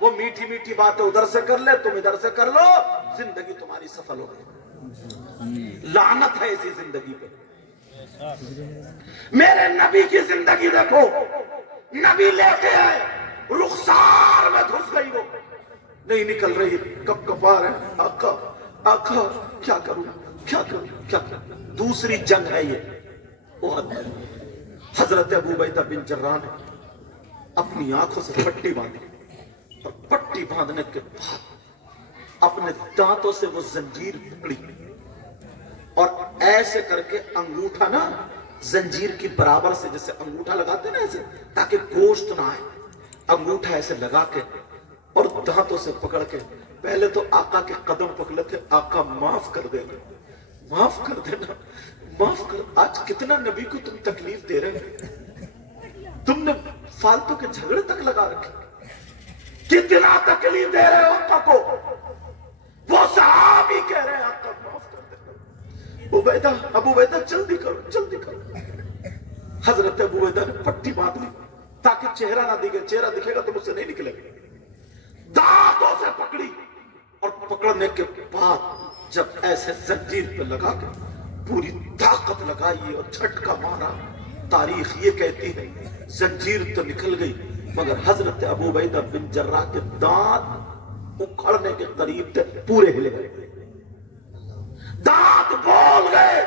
वो मीठी मीठी बातें उधर से कर ले, तुम इधर से कर लो, जिंदगी तुम्हारी सफल हो गई। लानत है इसी जिंदगी पे। मेरे नबी की जिंदगी देखो, नबी लेके आए, रुखसार में घुस गई, वो नहीं निकल रही, कब कपा रहे। आका आका क्या करूं क्या करूं क्या करूं। दूसरी जंग है ये। हजरत अबू उबैदा बिन जर्राह ने अपनी आंखों से पट्टी बांधी और पट्टी बांधने के बाद अपने दांतों से वो जंजीर पकड़ी और ऐसे करके अंगूठा ना जंजीर की बराबर से, जैसे अंगूठा लगाते ना ऐसे ताकि गोश्त ना आए, अंगूठा ऐसे लगा के और दांतों से पकड़ के पहले तो आका के कदम पकड़े थे। आका माफ कर देना, माफ कर देना, माफ कर। आज कितना नबी को तुम तकलीफ दे रहे हो, तुमने फालतू के झगड़े तक लगा रखे, कितना तकलीफ दे रहे हो आका को। वो सहाबी कह रहे हैं आका माफ कर देना। उबैदा अबू उबैदा जल्दी करो जल्दी करो। हजरत अबू उबैदा ने पट्टी बांध ली ताकि चेहरा ना दिखे, चेहरा दिखेगा तो मुझसे नहीं निकलेगा। दांतों से पकड़ी और पकड़ने के बाद जब ऐसे जंजीर पे लगा के पूरी ताकत लगाई और झटका मारा, तारीख ये कहती है जंजीर तो निकल गई मगर हजरत अबू उबैदा बिन जर्राह के दांत उखड़ने के करीब थे, पूरे हिले गए, दांत बोल गए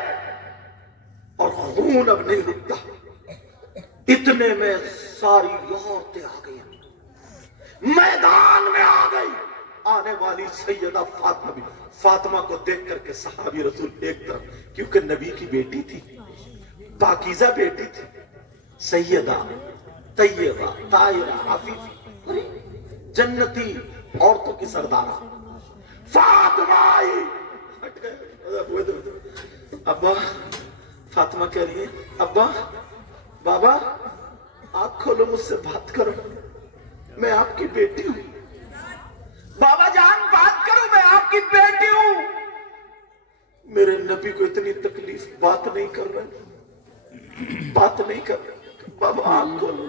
और खून अब नहीं रुकता। इतने में सारी औरतें आ गई, मैदान में आ गई। आने वाली सैयदा फातिमा भी, फातिमा को देख करके सहाबी रसूल एक तरफ, क्योंकि नबी की बेटी थी, पाकीज़ा बेटी थी, सैयदा तैयबा ताहिरा आफीफी जन्नती औरतों की सरदारा फातिमा आई। अब्बा, फातिमा कह रही है अब्बा बाबा आँख खोलो, मुझसे बात करो, मैं आपकी बेटी हूं। बाबा जान बात करो, मैं आपकी बेटी हूं। मेरे नबी को इतनी तकलीफ, बात नहीं कर रहे, बात नहीं कर रहे। बाबा आँख खोलो,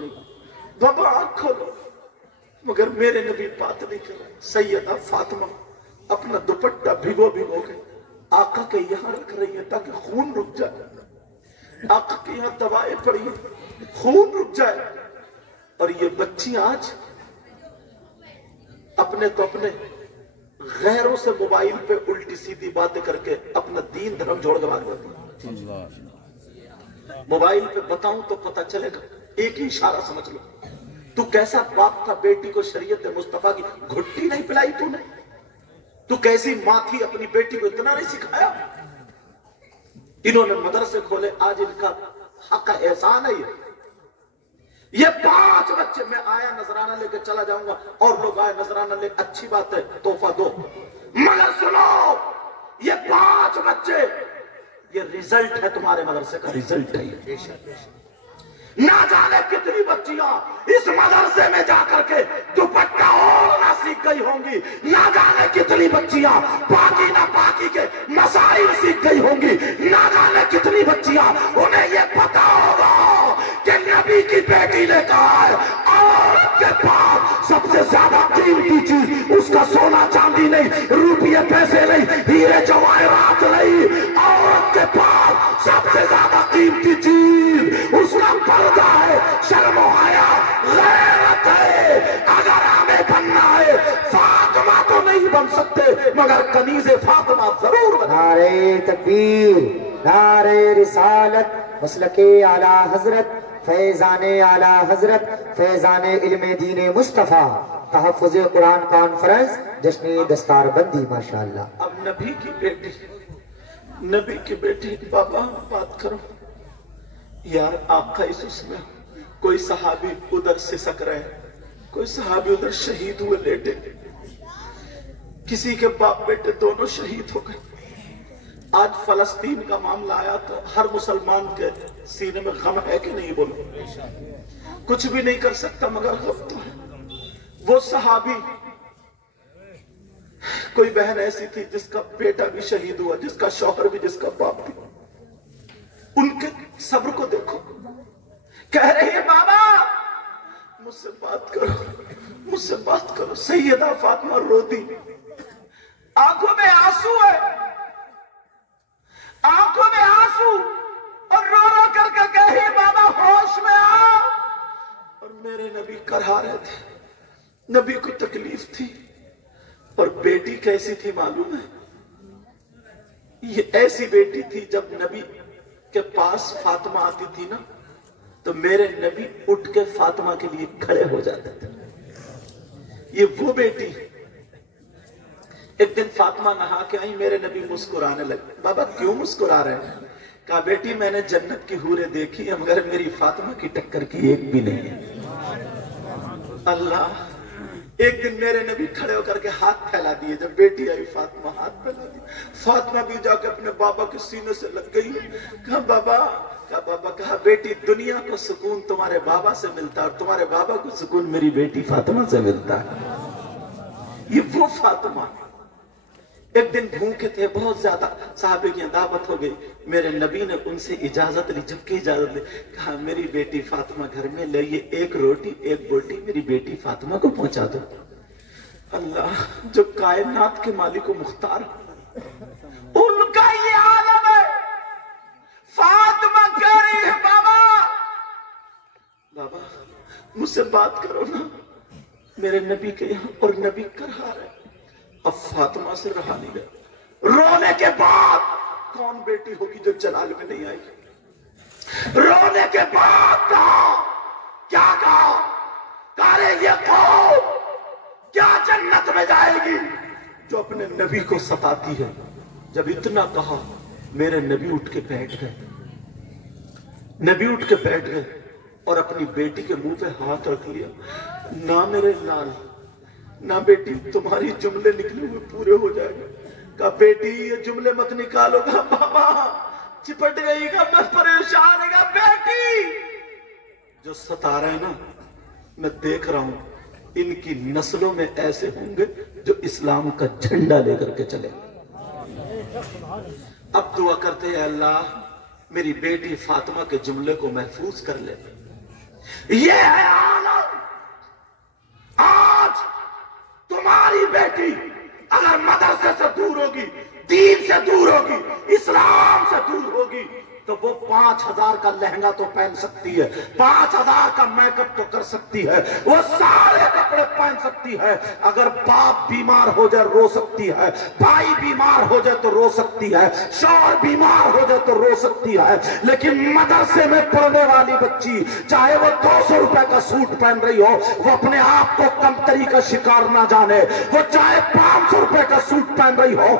बाबा आँख खोलो, मगर मेरे नबी बात नहीं कर रहे। सैयदा फातिमा अपना दुपट्टा भिगो भिगो के आका के यहाँ रख रही है ताकि खून रुक जाए। आका के यहाँ दवाएं पड़ी है, खून रुक जाए। और ये बच्ची आज अपने तो अपने गैरों से मोबाइल पे उल्टी सीधी बातें करके अपना दीन धर्म जोड़ के भाग जाती है। मोबाइल पे बताऊं तो पता चलेगा, एक ही इशारा समझ लो। तू कैसा बाप था, बेटी को शरीयत मुस्तफा की घुट्टी नहीं पिलाई तूने? तू कैसी मां थी, अपनी बेटी को इतना नहीं सिखाया? इन्होंने मदरसे खोले, आज इनका हक एहसान है। ये 5 बच्चे, मैं आया नजराना लेके चला जाऊंगा और लोग आए नजराना ले, अच्छी बात है, तोहफा दो, मगर सुनो ये 5 बच्चे, ये रिजल्ट है तुम्हारे मदरसे का, रिजल्ट है ये। ना जाने कितनी बच्चियां इस मदरसे में जाकर के दुपट्टा ओढ़ना सीख गई होंगी, ना जाने कितनी बच्चियां पाकी ना पाकी के मसाइल सीख गई होंगी, ना जाने कितनी बच्चियां उन्हें ये पता होगा कि नबी की बेटी ने कहा है औरत के पास सबसे ज्यादा कीमती चीज उसका सोना चांदी नहीं, रुपये पैसे नहीं, हीरे जवाहरात नहीं, औरत के पास सबसे ज्यादा कीमती चीज उसका पर्दा है, शर्म हया, गैरत है। अगर हमें बनना है, फातिमा तो नहीं बन सकते मगर कनीज़े फातिमा जरूर बना। नारे तकबीर, नारे रिसालत, मसलके आला हजरत, फैजाने आला हजरत, फैजाने इल्मे दीन मुस्तफा, तहफ़्फ़ुज़ कुरान कॉन्फ्रेंस, जश्न दस्तार बंदी। माशाअल्लाह। अब नबी की बेटी, नबी की बेटी, बाबा बात करो यार। आका इस में कोई सहाबी उधर सिसक रहे, कोई सहाबी उधर शहीद हुए लेटे, किसी के बाप बेटे दोनों शहीद हो गए। आज फलस्तीन का मामला आया तो हर मुसलमान के सीने में गम है कि नहीं? बोलो, कुछ भी नहीं कर सकता मगर गम तो है। वो सहाबी, कोई बहन ऐसी थी जिसका बेटा भी शहीद हुआ, जिसका शौहर भी, जिसका बाप भी। उनके सब्र को देखो, कह रहे हैं बाबा मुझसे बात करो, मुझसे बात करो। सैयदा फातिमा रोती, आंखों में आंसू है, आंखों में आंसू, और रो रो करके कहे बाबा होश में आओ। और मेरे नबी करहा रहे थे, नबी को तकलीफ थी। और बेटी कैसी थी मालूम है? ये ऐसी बेटी थी जब नबी के पास फातिमा आती थी ना तो मेरे नबी उठ के फातिमा के लिए खड़े हो जाते थे। ये वो बेटी। एक दिन फातिमा नहा के आई, मेरे नबी मुस्कुराने लगे। बाबा क्यों मुस्कुरा रहे हैं? कहा बेटी मैंने जन्नत की हूरें देखी है मगर मेरी फातिमा की टक्कर की एक भी नहीं है। अल्लाह। एक दिन मेरे नबी खड़े होकर के हाथ फैला दिए, जब बेटी आई फातिमा हाथ फैला दी। फातिमा भी जाके अपने बाबा के सीने से लग गई। कहा बाबा, कहा बाबा, कहा बेटी दुनिया को सुकून तुम्हारे बाबा से मिलता है और तुम्हारे बाबा को सुकून मेरी बेटी फातिमा से मिलता है। ये वो फातिमा। एक दिन भूखे थे बहुत ज्यादा, साहबे की दावत हो गई, मेरे नबी ने उनसे इजाजत ली। जबकि इजाजत ली, कहा मेरी बेटी फातिमा घर में ले, ये एक रोटी एक बोटी मेरी बेटी फातिमा को पहुंचा दो। अल्लाह, जो कायनात के मालिक मुख्तार, उनका ये आलम है। फातिमा कह रही है बाबा, बाबा मुझसे बात करो ना, मेरे नबी के यहाँ। और नबी करहा रहे। अब फातिमा से रहा नहीं गया। रोने के बाद कौन बेटी होगी जो जलाल में नहीं आएगी? रोने के बाद कहा, क्या कहा? कारे ये कौन क्या जन्नत में जाएगी जो अपने नबी को सताती है? जब इतना कहा मेरे नबी उठ के बैठ गए। नबी उठ के बैठ गए और अपनी बेटी के मुंह पे हाथ रख लिया। ना मेरे लाल, ना बेटी, तुम्हारी जुमले निकले हुए पूरे हो जाएंगे। कहा बेटी ये जुमले मत निकालो। कहा बाबा चिपट गई, का मैं परेशान है। बेटी जो सता रहे हैं ना, मैं देख रहा हूं इनकी नस्लों में ऐसे होंगे जो इस्लाम का झंडा लेकर के चले। अब दुआ करते हैं अल्लाह मेरी बेटी फातिमा के जुमले को महफूज कर ले। ये है आलम। बेटी अगर मदरसे से दूर होगी, दीन से दूर होगी, इस्लाम से दूर होगी, तो वो 5,000 का लहंगा तो पहन सकती है, 5,000 का मेकअप तो कर सकती है, वो सारे कपड़े पहन सकती है। अगर बाप बीमार हो जाए रो सकती है, भाई बीमार हो जाए तो रो सकती है, शौहर बीमार हो जाए तो रो सकती है। लेकिन मदरसे में पढ़ने वाली बच्ची चाहे वो 200 रुपए का सूट पहन रही हो, वो अपने आप को कमतरी का शिकार ना जाने, वो चाहे 500 रुपए का सूट पहन रही हो,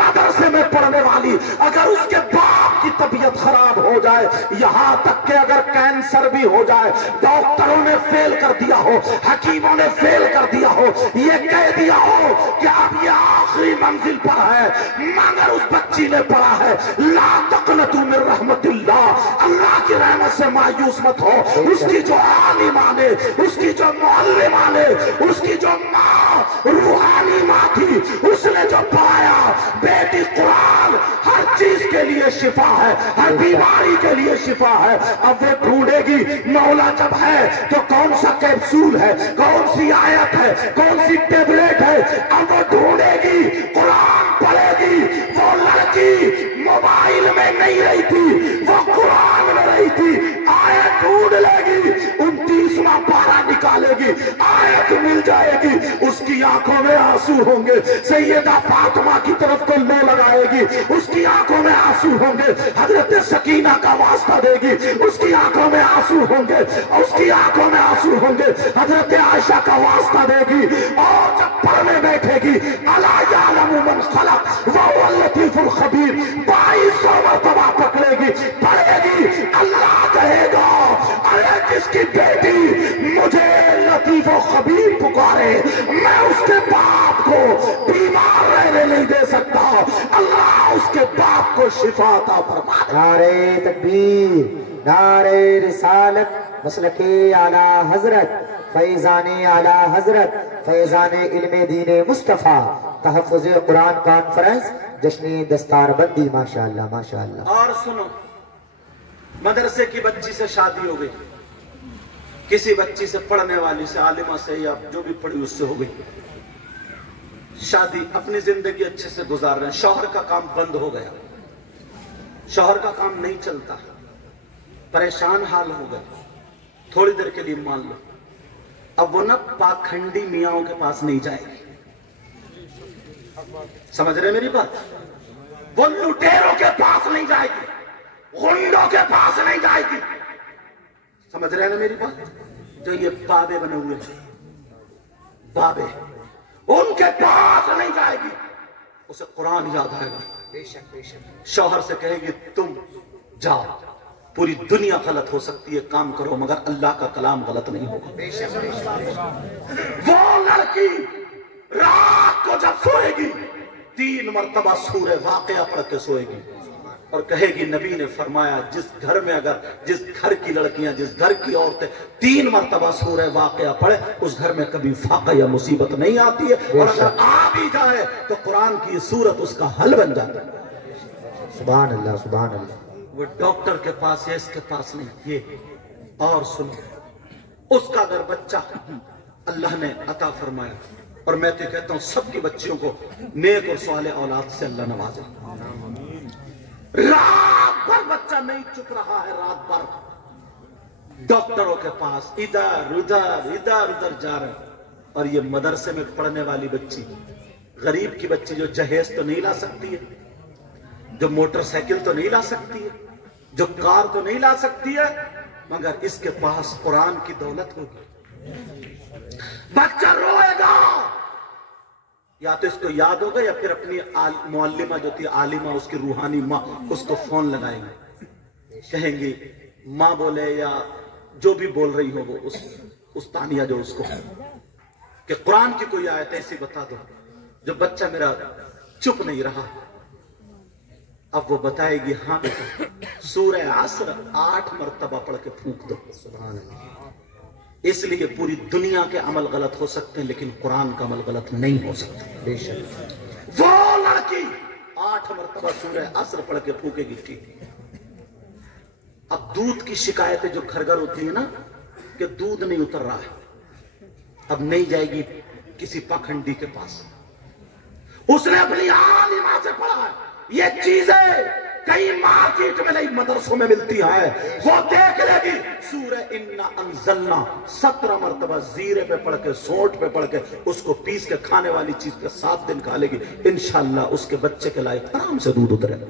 मदरसे में पढ़ने वाली अगर उसके बाप की तबीयत खराब हो जाए, यहां तक कि अगर कैंसर भी हो जाए, डॉक्टरों ने फेल कर दिया हो, हकीमों ने फेल कर दिया हो, ये कह दिया हो कि अब ये आखिरी मंजिल पर है, मगर उस बच्ची ने पढ़ा है ला तक़नतू मिन रहमतिल्लाह, अल्लाह की रहमत से मायूस मत हो। उसकी जो आलिमा ने, उसकी जो मुअल्लिमा ने, उसकी जो माँ रूहानी माँ थी, उसने जो पढ़ाया बेटी कुरान हर चीज के लिए शिफा है, हर बीमारी के लिए शिफा है। अब वो ढूंढेगी मौला जब है तो कौन सा कैप्सूल है, कौन सी आयत है, कौन सी टेबलेट है, अब वो ढूंढेगी, कुरान पढ़ेगी। वो लड़की मोबाइल में नहीं रही थी, वो कुरान में रही थी। आयत ढूंढ लेगी, 29वां पारा निकालेगी, आयत मिल जाएगी, उसकी आंखों में आंसू होंगे, सैयदा फातिमा की तरफ को लो लगाएगी, उसकी आंखों में आंसू होंगे, हजरत सकीना का वास्ता देगी, उसकी आंखों में आंसू होंगे, उसकी आंखों में आंसू होंगे, हजरत आयशा का वास्ता देगी। और जब पढ़ने बैठेगी अला यालमु मन खलक व हुवल लतीफुल खबीर 2200 मरतबा पकड़ेगी, पढ़ेगी, अल्लाह कहेगा अरे जिसकी बेटी मुझे लतीफ व खबीर पुकारे, मैं उसके बाप को बीमार रहने नहीं दे सकता, अल्लाह उसके बाप को शिफा अता फरमा दे। नारे तकबीर, नारे रिसालत, मसलके आला हजरत, फैजाने आला हजरत, फैजाने इल्मे दीने मुस्तफा, तहफ़्फ़ुज़ कुरान कॉन्फ्रेंस, जश्न दस्तारबंदी। माशाअल्लाह माशाअल्लाह। और सुनो, मदरसे की बच्ची से शादी हो गई, किसी बच्ची से पढ़ने वाली से, आलिमा से या जो भी पढ़ी उससे हो गई शादी, अपनी जिंदगी अच्छे से गुजार रहे हैं, शौहर का काम बंद हो गया, शौहर का काम नहीं चलता, परेशान हाल हो गए। थोड़ी देर के लिए मान लो अब वो ना पाखंडी मियाओं के पास नहीं जाएगी, समझ रहे मेरी बात? वो लुटेरों के पास नहीं जाएगी, गुंडों के पास नहीं जाएगी, समझ रहे हैं ना मेरी बात? जो ये बाबे बने हुए हैं, बाबे, उनके पास नहीं जाएगी, उसे कुरान याद आएगा। बेशक बेशक। शौहर से कहेगी तुम जाओ, पूरी दुनिया गलत हो सकती है, काम करो, मगर अल्लाह का कलाम गलत नहीं होगा। बेशक बेशक। वो लड़की रात को जब सोएगी 3 मरतबा सूरह वाक़िया पढ़ के सोएगी और कहेगी नबी ने फरमाया जिस घर में, अगर जिस घर की लड़कियां, जिस घर की औरतें 3 मरतबा सूरह वाक़िया पढ़े, उस घर में कभी फाका या मुसीबत नहीं आती है, और अगर आ भी जाए तो कुरान की सूरत उसका हल बन जाती है। सुभान अल्लाह सुभान अल्लाह। वो डॉक्टर के पास या इसके पास नहीं, ये। और सुनो, उसका अगर बच्चा अल्लाह ने अता फरमाया, और मैं तो कहता हूं सबकी बच्चियों को नेक और साले औलाद से अल्लाह नवाजे। रात भर बच्चा नहीं चुप रहा है, रात भर डॉक्टरों के पास इधर उधर इधर उधर जा रहे, और ये मदरसे में पढ़ने वाली बच्ची, गरीब की बच्ची जो जहेज तो नहीं ला सकती है, जो मोटरसाइकिल तो नहीं ला सकती है, जो कार तो नहीं ला सकती है, मगर इसके पास कुरान की दौलत होगी। बच्चा रोएगा, या तो इसको याद होगा या फिर अपनी मुअल्लिमा जो थी आलिमा, उसकी रूहानी माँ, उसको फोन लगाएंगे, कहेंगे माँ बोले या जो भी बोल रही हो वो उस तानिया जो उसको कि कुरान की कोई आयत ऐसी बता दो। जो बच्चा मेरा चुप नहीं रहा, अब वो बताएगी हाँ बेटा सूरह असर 8 मरतबा पढ़ के फूंक दो। सुभान अल्लाह। इसलिए पूरी दुनिया के अमल गलत हो सकते हैं, लेकिन कुरान का अमल गलत नहीं हो सकता। बेशक। वो लड़की 8 मरतबा सूरह असर पढ़ के फूकेगी, ठीक। अब दूध की शिकायतें जो घर घर होती है ना कि दूध नहीं उतर रहा है, अब नहीं जाएगी किसी पाखंडी के पास, उसने अपनी आलिमा से पढ़ा है। ये चीजें कई मार्केट में नहीं, मदरसों में मिलती है, वो देख लेगी। सूरह इन्ना अंज़लना 17 मरतबा जीरे पे पढ़ के, सोंठ पे पढ़ के, उसको पीस के खाने वाली चीज पे 7 दिन खा लेगी, इंशाअल्लाह उसके बच्चे के लायक आराम से दूध उतरेगा।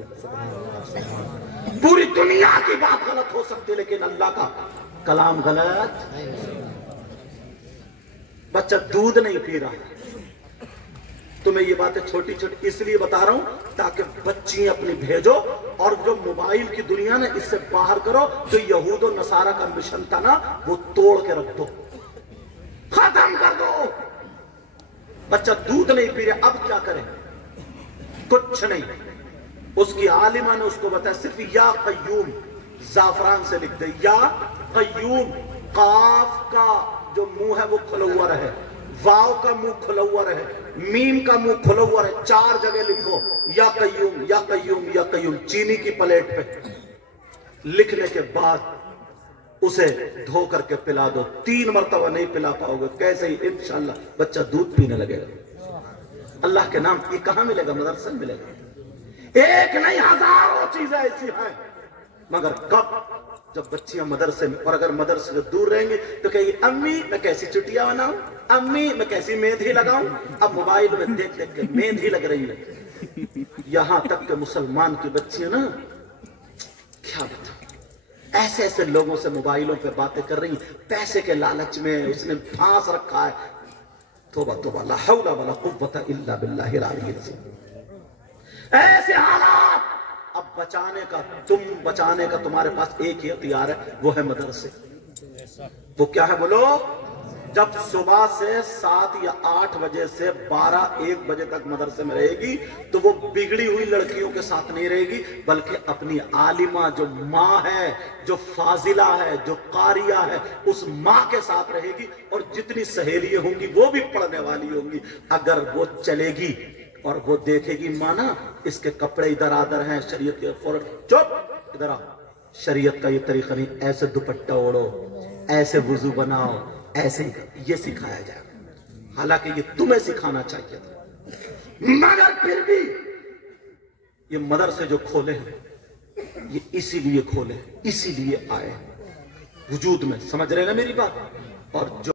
पूरी दुनिया की बात गलत हो सकती है, लेकिन अल्लाह का कलाम गलत। बच्चा दूध नहीं पी रहा है, तो मैं ये बातें छोटी छोटी इसलिए बता रहा हूं ताकि बच्ची अपनी भेजो, और जो मोबाइल की दुनिया ना, इससे बाहर करो। जो यहूद और नसारा का मिशन था ना, वो तोड़ के रख दो, खत्म कर दो। बच्चा दूध नहीं पी रहा, अब क्या करें? कुछ नहीं। उसकी आलिमा ने उसको बताया, सिर्फ या कय्यूम जाफरान से लिख दे, या कय्यूम। काफ का जो मुंह है वो खुला हुआ रहे, वाव का मुंह खुला हुआ रहे, मीम का मुंह खुला हुआ रहे, 4 जगह लिखो या कय्यूम या कय्यूम या कय्यूम, चीनी की प्लेट पे। लिखने के बाद उसे धो करके पिला दो। 3 मरतबा नहीं पिला पाओगे, कैसे ही इंशाअल्लाह बच्चा दूध पीने लगेगा। अल्लाह के नाम ये कहां मिलेगा? मदरसे में मिलेगा। एक नहीं, हजारों चीजें ऐसी हैं, मगर कब? जब बच्चियां मदरसे में, और अगर मदरसे से दूर रहेंगे तो कहेगी अम्मी मैं कैसी चुटिया बनाऊं, अम्मी मैं कैसी मेहंदी लगाऊं। अब मोबाइल में देख देख के मेहंदी लग रही है। यहां तक के मुसलमान की बच्चियां ना, क्या बताऊं, ऐसे ऐसे लोगों से मोबाइलों पे बातें कर रही, पैसे के लालच में उसने फांस रखा है। तौबा तौबा, ला हौला वला कुव्वता इल्ला बिल्लाहिल अलीय्यिल अज़ीम। ऐसे हालात। अब बचाने का तुम्हारे पास एक ही हथियार है, वो है मदरसे। वो क्या है बोलो? जब सुबह से 7 या 8 बजे से 12-1 बजे तक मदरसे में रहेगी, तो वो बिगड़ी हुई लड़कियों के साथ नहीं रहेगी, बल्कि अपनी आलिमा जो माँ है, जो फाजिला है, जो कारिया है, उस माँ के साथ रहेगी। और जितनी सहेलियां होंगी वो भी पढ़ने वाली होंगी। अगर वो चलेगी और वो देखेगी माना इसके कपड़े इधर आधर हैं, शरीयत के फौरन चुप, इधर आ, शरीयत का ये तरीका नहीं, ऐसे दुपट्टा ओढ़ो, ऐसे वुजू बनाओ, ऐसे ये सिखाया जाए। हालांकि ये तुम्हें सिखाना चाहिए था, मगर फिर भी ये मदरसे जो खोले हैं, ये इसीलिए खोले, इसीलिए आए वजूद में। समझ रहे ना मेरी बात? और जो